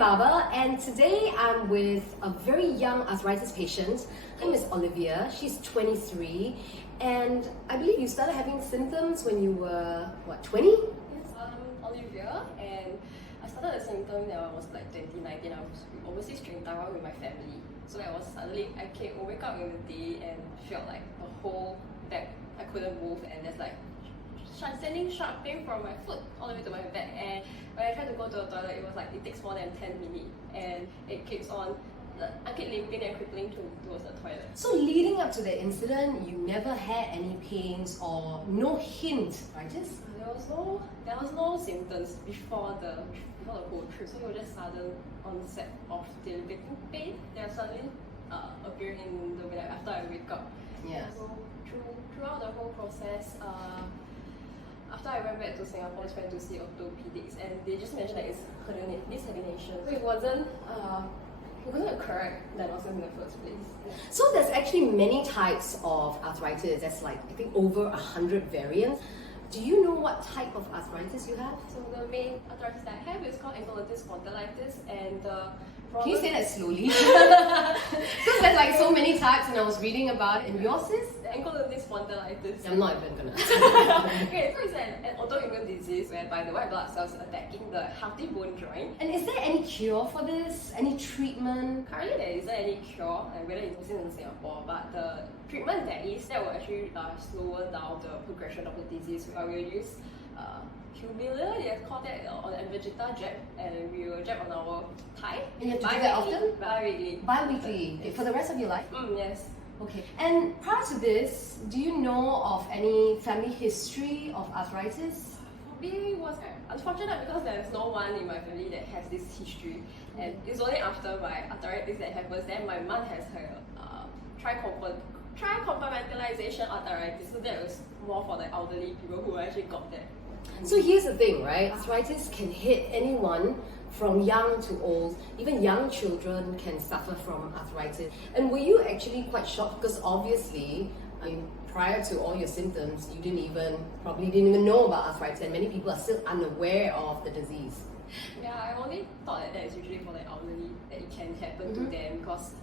Baba, and today I'm with a very young arthritis patient. Her name is Olivia. She's 23, and I believe you started having symptoms when you were, what, 20? Yes, I'm Olivia, and I started the symptom when I was like 2019. I was overseas in Taiwan with my family. So I wake up in the day and felt like the whole back, I couldn't move, and there's like sending sharp pain from my foot all the way to my back. And when I tried to go to the toilet, it was like it takes more than 10 minutes, and it keeps on. I keep limping and crippling towards the toilet. So leading up to the incident, you never had any pains or no hint, right? There was no symptoms before the whole trip. So it was just sudden onset of debilitating pain that suddenly appearing in the middle after I wake up. Yeah. So throughout the whole process, after I went back to Singapore, I went to see orthopedics, and they just mentioned that it's disc herniation. So it wasn't a correct diagnosis in the first place. So there's actually many types of arthritis. There's like, I think, over 100 variants. Do you know what type of arthritis you have? So the main arthritis that I have is called ankylosing spondylitis, and can you say that slowly? Because there's like so many types, and I was reading about it. And yours is? Ankylosing spondylitis. I'm not even gonna. Okay, so it's an autoimmune disease whereby the white blood cells are attacking the healthy bone joint. And is there any cure for this? Any treatment? Currently, there isn't any cure, and whether it's in Singapore, but the treatment that will actually slower down the progression of the disease. We will use Humila, they have called that on Vegeta jab, and we will jab on our thigh. And you have to do that often? Bi-weekly. Bi-weekly? Okay, for the rest of your life? Yes. Okay. And prior to this, do you know of any family history of arthritis? For me, was unfortunate because there's no one in my family that has this history, and it's only after my arthritis that happens. Then my mom has her trichompartmentalization arthritis, so that was more for the elderly people who actually got that. So here's the thing, right? Arthritis can hit anyone from young to old. Even young children can suffer from arthritis. And were you actually quite shocked? Because obviously, I mean, prior to all your symptoms, you probably didn't even know about arthritis, and many people are still unaware of the disease. Yeah, I only thought that is usually for the elderly, that it can happen to them because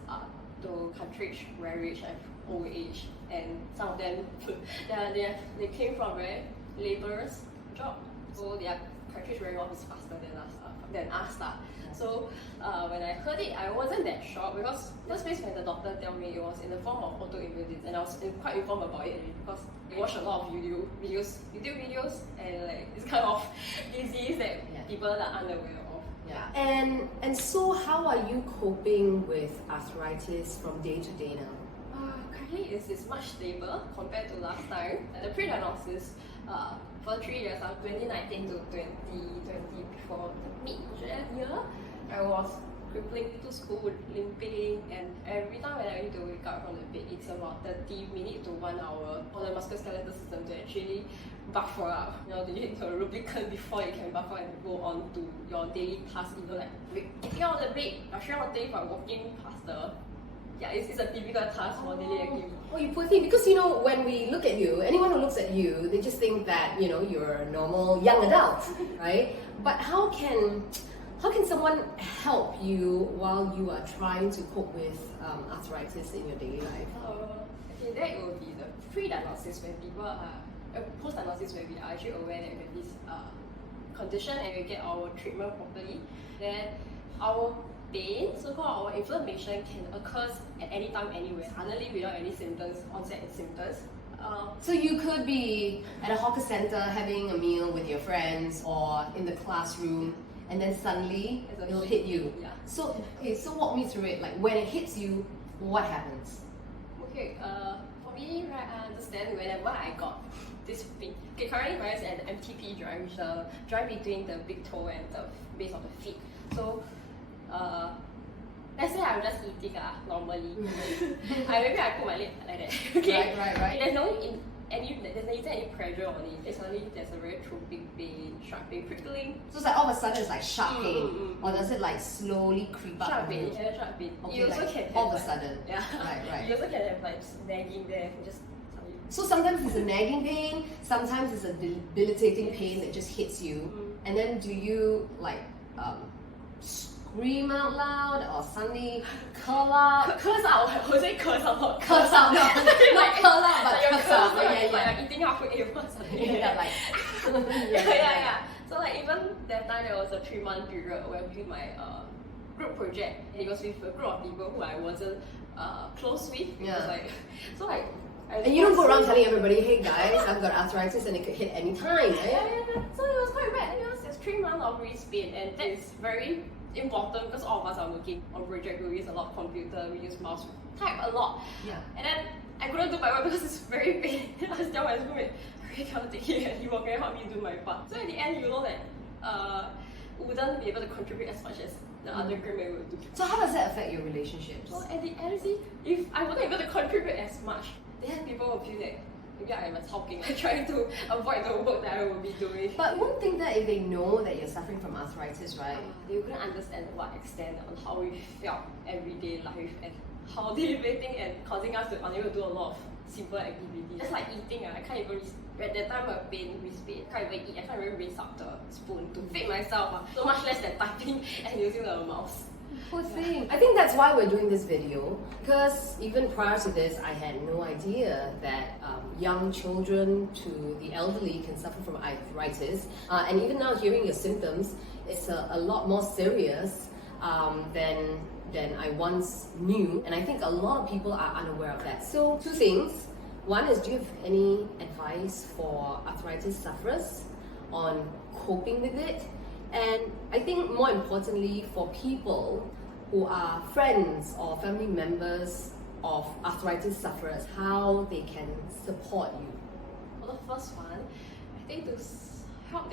the cartridge very rich at old age, and some of them they came from very laborers job, so their cartridge wearing off is faster than us. So when I heard it, I wasn't that shocked because first place when the doctor told me it was in the form of autoimmune disease, and I was quite informed about it because I watched a lot of YouTube videos, and like it's kind of disease that people are unaware of. Yeah. And so how are you coping with arthritis from day to day now? Currently it's much stable compared to last time. The pre-diagnosis for 3 years, 2019 to 2020, before the mid-year, I was crippling to school, limping, and every time when I need to wake up from the bed, it's about 30 minutes to 1 hour for the musculoskeletal system to actually buffer up. You need to lubricant before you can buffer and go on to your daily tasks, even like getting out of the bed, brushing your teeth, or walking faster. Yeah, it's a typical task for daily activity. Oh, you poor thing. Because when we look at you, anyone who looks at you, they just think that you're a normal young adult, right? But how can someone help you while you are trying to cope with arthritis in your daily life? Okay, that will be the pre-diagnosis when people are post-diagnosis when we are actually aware that we have this condition and we get our treatment properly. Then our pain, so-called our inflammation, can occur at any time, anywhere, suddenly without any onset symptoms. So you could be at a hawker center having a meal with your friends or in the classroom, and then suddenly it'll hit you. Yeah. So walk me through it. Like when it hits you, what happens? Okay, for me, right, I understand whenever I got this feet. Okay, currently there's an MTP joint, which is the joint between the big toe and the base of the feet. So let's say I'm just eating normally. Maybe I put my leg like that. Okay. Right. There's no any pressure on it. It's only there's a very big pain, sharp pain, prickling. So it's like all of a sudden it's like sharp pain, or does it like slowly creep up? Sharp pain. Okay, you also like can have all of a sudden. Yeah. Right. You also can have like nagging there. Just so sometimes it's a nagging pain, sometimes it's a debilitating pain that just hits you, and then do you like scream out loud or suddenly curl up? Curse out, I would say curse out. Curse out, not curl up, but Like curse out. like I'm eating halfway or something. Yeah, like, yeah. So like even that time there was a 3-month period where we did my group project, and it was with a group of people who I wasn't close with. It was like so like. And you don't go around telling everybody, hey guys, I've got arthritis and it could hit any time, right? Yeah. So it was quite bad. It was just 3 months of wrist pain, and that is very important because all of us are working on project. We use a lot of computer, we use mouse, we type a lot. Yeah. And then I couldn't do my work because it's very pain. I was telling my schoolmate, I really cannot take it anymore. Can you help me do my part? So in the end, you know that wouldn't be able to contribute as much as the other groupmate would do. So how does that affect your relationships? So at the end, see, if I wasn't able to contribute as much, then people will feel that maybe I am talking, I'm trying to avoid the work that I will be doing. But one thing that if they know that you're suffering from arthritis, right? They wouldn't understand what extent on how we felt everyday life and how debilitating and causing us to unable to do a lot of simple activities. Just like eating, I can't even at that time of pain, wrist pain, I can't even eat, I can't even raise up the spoon to feed myself. So much less than typing and using the mouse. Poor thing. I think that's why we're doing this video, because even prior to this, I had no idea that young children to the elderly can suffer from arthritis. And even now, hearing your symptoms, it's a lot more serious than I once knew. And I think a lot of people are unaware of that. So, two things. One is, do you have any advice for arthritis sufferers on coping with it? And I think more importantly, for people who are friends or family members of arthritis sufferers, how they can support you. Well, the first one, I think to help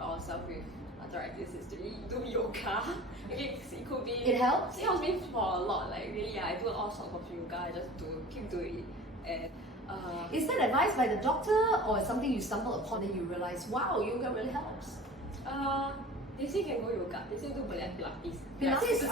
ourselves with arthritis is to do yoga. It could be. It helps? It helps me for a lot. Like really, I do all sorts of yoga. I just keep doing it. And is that advice by the doctor or something you stumble upon and you realize, wow, yoga really helps? They say can go yoga. They say do Pilates. Pilates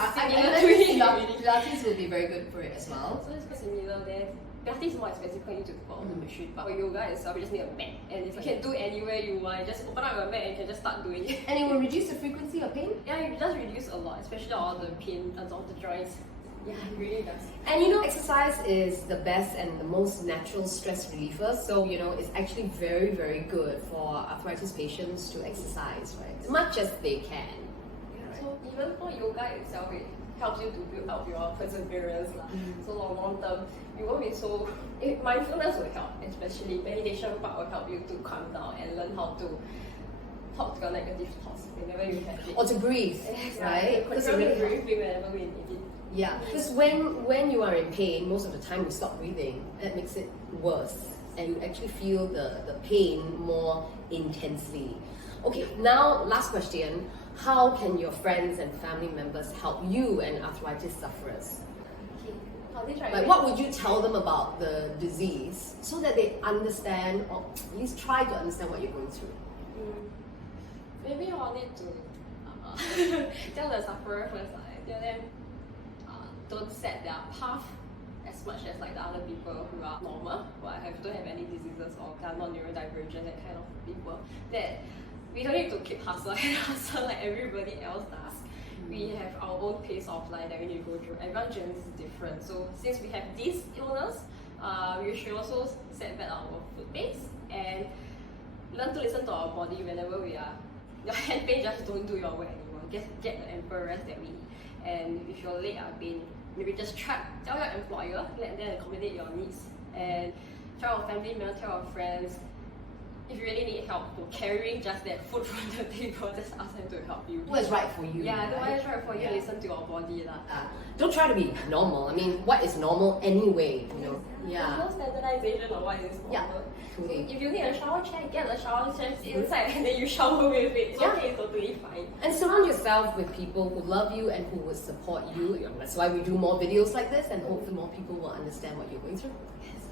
will be very good for it as well. So it's quite similar there. Pilates is more expensive because you need to go on the machine. But for yoga itself, you just need a mat. And it's like you can do anywhere you want. You just open up your mat and you can just start doing it. And it will reduce the frequency of pain? Yeah, it does reduce a lot, especially all the pain of the joints. Yeah, it really does. And you know, exercise is the best and the most natural stress reliever. So, you know, it's actually very, very good for arthritis patients to exercise, right? As much as they can. Yeah, so even for yoga itself, it helps you to build up your perseverance. So long term, you won't be so... mindfulness will help, especially meditation part will help you to calm down and learn how to talk to your negative thoughts whenever you have it. Or to breathe, right? Control the breathing whenever we need it. Yeah, because when you are in pain, most of the time you stop breathing. That makes it worse, and you actually feel the pain more intensely. Okay, now last question. How can your friends and family members help you and arthritis sufferers? Like, what would you tell them about the disease so that they understand, or at least try to understand what you're going through? Maybe I'll need to tell the sufferer first. Tell them don't set their path as much as like the other people who are normal, or don't have any diseases, or they are not neurodivergent, that kind of people. That we don't need to keep hustle like everybody else does. We have our own pace of life that we need to go through. Everyone's journey is different. So since we have this illness, we should also set back our food pace and learn to listen to our body whenever we are. Your hand pain, just don't do your work anymore. Just get the emperor rest that we need. And if your leg are pain, maybe just tell your employer, let them accommodate your needs. And tell your family members, tell your friends. If you really need help for carrying just that food from the table, just ask them to help you. What is right for you? Yeah, right? what is right for you, listen to your body. Don't try to be normal. I mean, what is normal anyway, you know? Yeah. There's no standardization of what is normal. Yeah, truly. So if you need a shower chair, get a shower chair inside and then you shower with it. It's okay, it's totally fine. And surround yourself with people who love you and who will support you. That's why we do more videos like this, and hopefully more people will understand what you're going through. Yes.